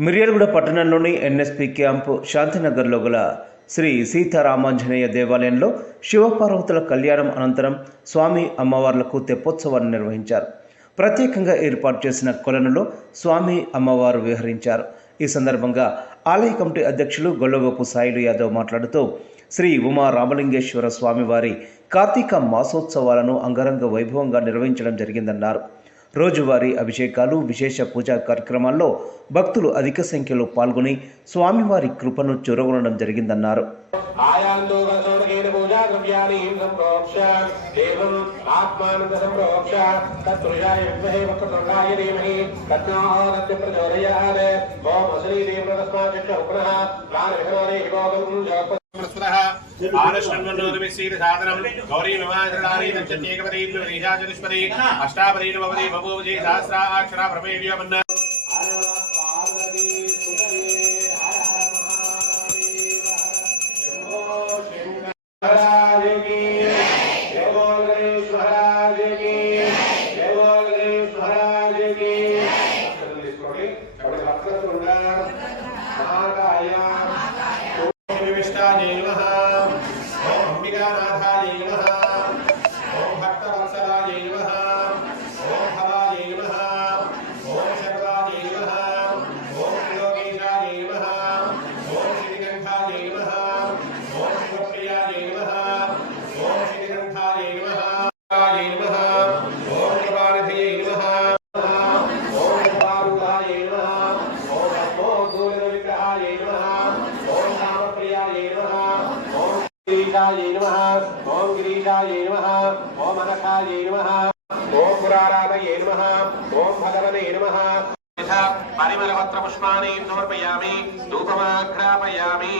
మిర్యాలగూడ పట్టణంలోని NSP camp శాంతినగర్లో గల శ్రీ సీతారామాంజనేయ దేవాలయంలో శివపార్వతుల కళ్యాణం అనంతరం స్వామి అమ్మవార్లకు తెప్పోత్సవాన్ని నిర్వహించారు. ప్రత్యేకంగా ఏర్పాటు చేసిన కొలనులో స్వామి అమ్మవారు విహరించారు. ఈ సందర్భంగా ఆలయ కమిటీ అధ్యక్షులు గొల్లవపు సాయిలు యాదవ్ మాట్లాడుతూ శ్రీ ఉమా రామలింగేశ్వర స్వామివారి కార్తీక మాసోత్సవాలను అంగరంగ వైభవంగా నిర్వహించడం జరిగిందన్నారు. రోజువారీ అభిషేకాలు విశేష పూజా కార్యక్రమాల్లో భక్తులు అధిక సంఖ్యలో పాల్గొని స్వామివారి కృపను చూరగొనడం జరిగిందన్నారు. ఆయాందో వసోదకేన పూజా సహస్రాక్షరా ప్రమేవ్యమన్న గిరీశాయ నమః. ఓం గిరీశాయ నమః. ఓం అనకాయ నమః. ఓం పురారాధయే నమః. ఓం భగవనే పరిమళపత్ర సమర్పయామి. ధూపమాఘ్రాపయామి.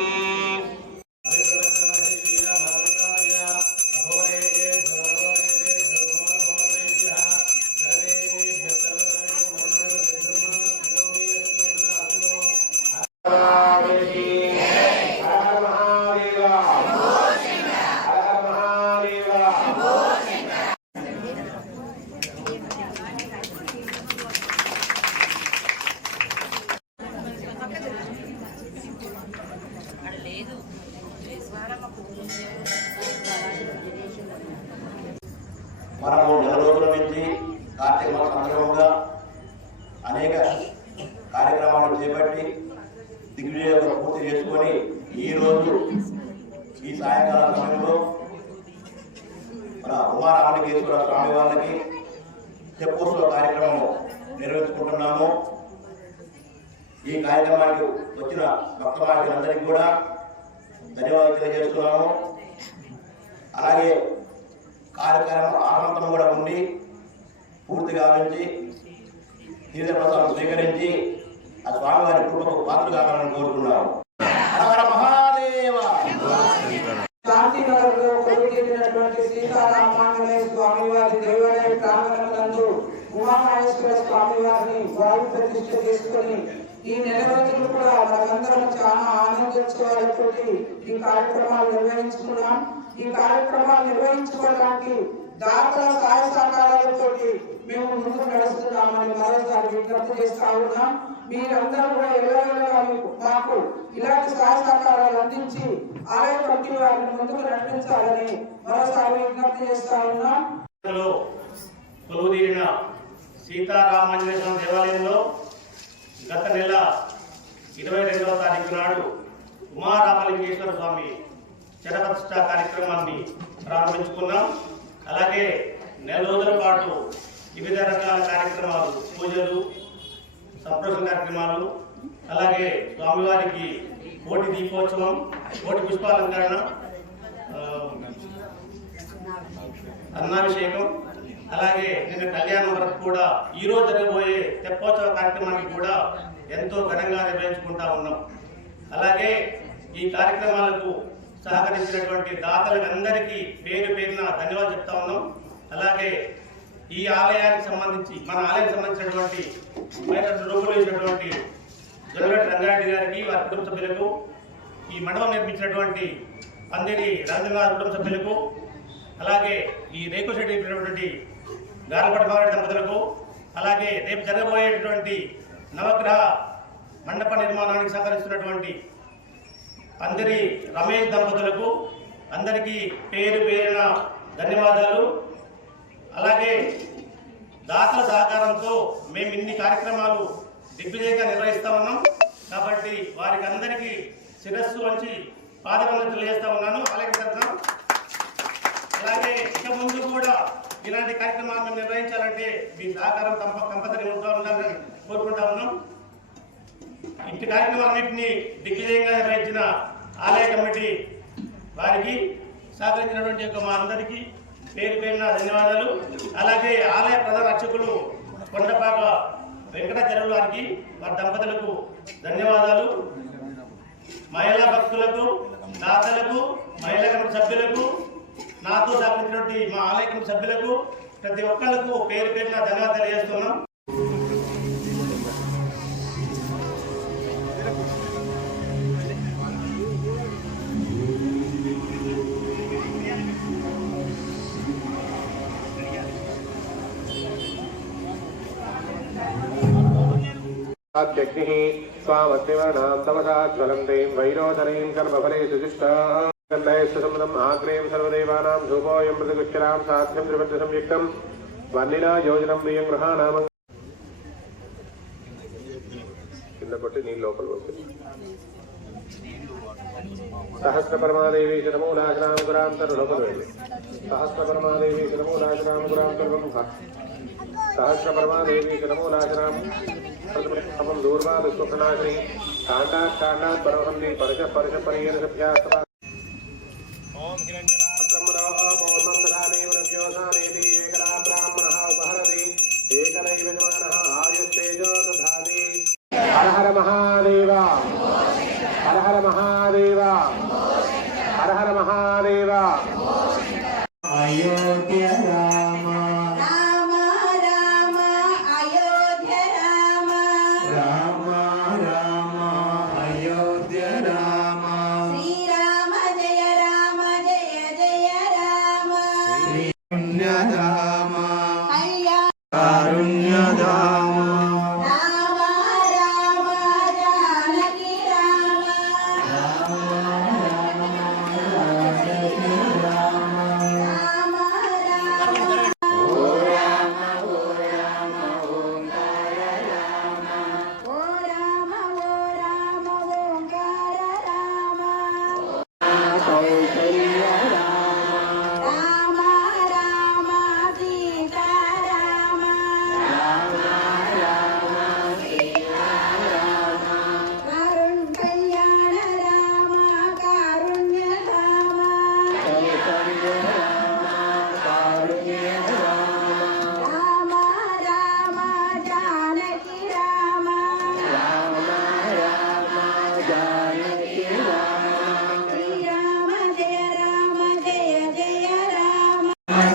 మనము నెల రోజుల నుంచి కార్తీక మాసం అనుభవంగా అనేక కార్యక్రమాలు చేపట్టి దిగ్విజయంగా పూర్తి చేసుకొని ఈ రోజు ఈ సాయంకాల సమయంలో మన ఉమారామలింగేశ్వర స్వామి వారికి తెప్పోత్సవ కార్యక్రమం నిర్వహించుకుంటున్నాము. ఈ కార్యక్రమానికి వచ్చిన భక్తమార్గలందరికీ కూడా ధన్యవాదాలు తెలియజేస్తున్నాము అలాగే కార్యక్రమం ఆనందం కూడా ఉండి పూర్తిగా నుంచి తీర్థ ప్రసాదం స్వీకరించి ఆ స్వామివారి కృపకు పాత్ర కావాలని కోరుతున్నాము. హర హర మహాదేవ శాంతినగర్లో కొలువుతీరినటువంటి సీతారామాంజనేయ స్వామి వారి దేవాలయ ప్రాంగణంలో ఉమామహేశ్వర స్వామి వారిని వాయు ప్రతిష్ఠ చేసుకొని ఈ నెల రోజులు కూడా మనందరం చాలా ఆనందోత్సవాలతోటి ఈ కార్యక్రమాలు నిర్వహించుకున్నాం. ఈ కార్యక్రమాలు నిర్వహించుకోవడానికి దాతల సహాయ సహకారాలతో మేము ముందు నడుస్తున్నామని మరోసారి విజ్ఞప్తి చేస్తా ఉన్నాం. మీరందరూ కూడా ఎల్లవేళలా మాకు ఇలాంటి సహాయ సహకారాలు అందించి ఆలయ కమిటీ వారిని ముందుకు నడిపించాలని మరోసారి విజ్ఞప్తి చేస్తా ఉన్నాం. లో సీతారామాంజనేయ దేవాలయంలో గత నెల ఇరవై రెండవ తారీఖు నాడు ఉమారామలింగేశ్వర స్వామి జనప్రతిష్ఠ కార్యక్రమాన్ని ప్రారంభించుకున్నాం. అలాగే నెల రోజుల పాటు వివిధ రకాల కార్యక్రమాలు పూజలు సంప్రోషణ కార్యక్రమాలు అలాగే స్వామివారికి కోటి దీపోత్సవం కోటి పుష్పాలంకరణ అన్నాభిషేకం అలాగే నిన్న కళ్యాణం వరకు కూడా ఈ రోజు జరగబోయే తెప్పోత్సవ కార్యక్రమానికి కూడా ఎంతో ఘనంగా నిర్వహించుకుంటా ఉన్నాం. అలాగే ఈ కార్యక్రమాలకు సహకరించినటువంటి దాతలకు అందరికీ పేరు పేరున ధన్యవాదాలు చెప్తా ఉన్నాం. అలాగే ఈ ఆలయానికి సంబంధించి మన ఆలయానికి సంబంధించినటువంటి బయట రూపులు వేసినటువంటి రంగారెడ్డి గారికి వారి కుటుంబ సభ్యులకు ఈ మండపం నిర్మించినటువంటి పందిరి రంగనాథ్ కుటుంబ సభ్యులకు అలాగే ఈ రేకు షెడ్ ఇచ్చినటువంటి దంపతులకు అలాగే రేపు జరగబోయేటువంటి నవగ్రహ మండప నిర్మాణానికి సహకరిస్తున్నటువంటి అందరి రమేష్ దంపతులకు అందరికీ పేరు పేరున ధన్యవాదాలు. అలాగే దాతల సహకారంతో మేము ఇన్ని కార్యక్రమాలు దిగ్విజయంగా నిర్వహిస్తా ఉన్నాం. కాబట్టి వారికి అందరికీ శిరస్సు వంచి పాదవందనలు చేస్తా ఉన్నాను. అలాగే అలాగే ఇక ముందు కూడా ఇలాంటి కార్యక్రమాలు మేము నిర్వహించాలంటే మీ సహకారం కంపల్సరీ ఉంటా ఉండాలని కోరుకుంటా ఉన్నాం. ఇంటి కార్యక్రమాలన్నింటినీ దిగ్విజయంగా నిర్వహించిన ఆలయ కమిటీ వారికి సహకరించినటువంటి యొక్క మా అందరికీ పేరు పేరున ధన్యవాదాలు. అలాగే ఆలయ ప్రధాన అర్చకులు కొండపాక వెంకటాచలం వారికి వారి దంపతులకు ధన్యవాదాలు. మహిళా భక్తులకు దాతలకు మహిళా కమిటీ సభ్యులకు నాతో సహకరించినటువంటి మా ఆలయ కమిటీ సభ్యులకు ప్రతి ఒక్కరికి పేరు పేరున ధన్యవాదాలు తెలియజేస్తున్నాం अग्निः स्वामग्निवर्णां तमसा ज्वलन्तीं वैरोधनीं कर्मफले सुजिष्टां గంధయస్వసంపదం ఆగ్నేయం సర్వదేవానాం ధూపోయం మృతగుక్షరాం సాధ్యం త్రిపత్ర సంయుక్తం వన్నిలా యోజనం ప్రియం గృహానామం. కింద పట్టి నీళ్ళు లోపల సహస్ర పరమాదేవి శరమో నాశనాం గురాం తరు లోపల వెళ్ళి సహస్ర పరమాదేవి శరమో నాశనాం గురాం తరు సహస్ర పరమాదేవి శరమో నాశనాం దూర్వా దుఃఖనాశని కాండాత్ కాండాత్ పరహంది పరశ పరశ పరిహర సభ్యాస్తవా ఓం హిరణ్యరాత్రములో ఓం ఏకరా బ్రాహ్మణః ఉపహరతి ఏకనైవ ఆయుస్తేజో దధాతి హర హర మహాదేవ। హర హర మహాదేవ। హర హర మహాదేవ। అయ్యో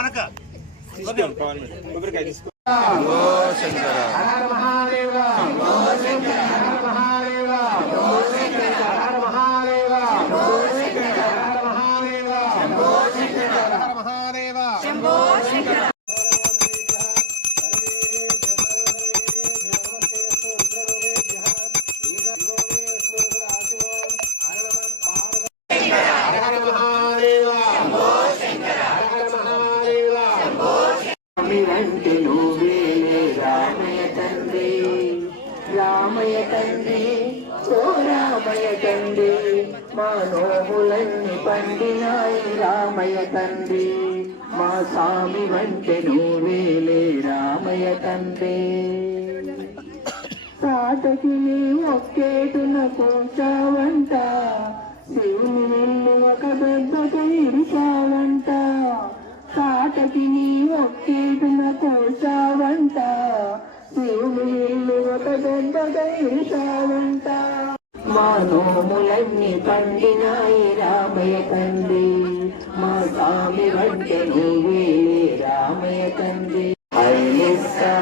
పానక తండ్రి ఓ తండ్రి మా నోములన్నీ పండినాయి రామయ్య తండ్రి మా స్వామి వంటే నువ్వేలే రామయ్య తండ్రి తాతకి నీ ఒక్కేటున కూర్చావంట శివుని వెళ్ళి ఒక పెద్ద ఇరిచావంట తాతకి నీ ఒక్కేటున కూర్చావంట శివుని వెళ్ళి ఒక పెద్ద ఇరిచావంట మా నోములన్నీ పండినాయి రామయ్య తండ్రి మా స్వామి వంటి నీవే రామయ్య తండ్రి ఐలిస్సా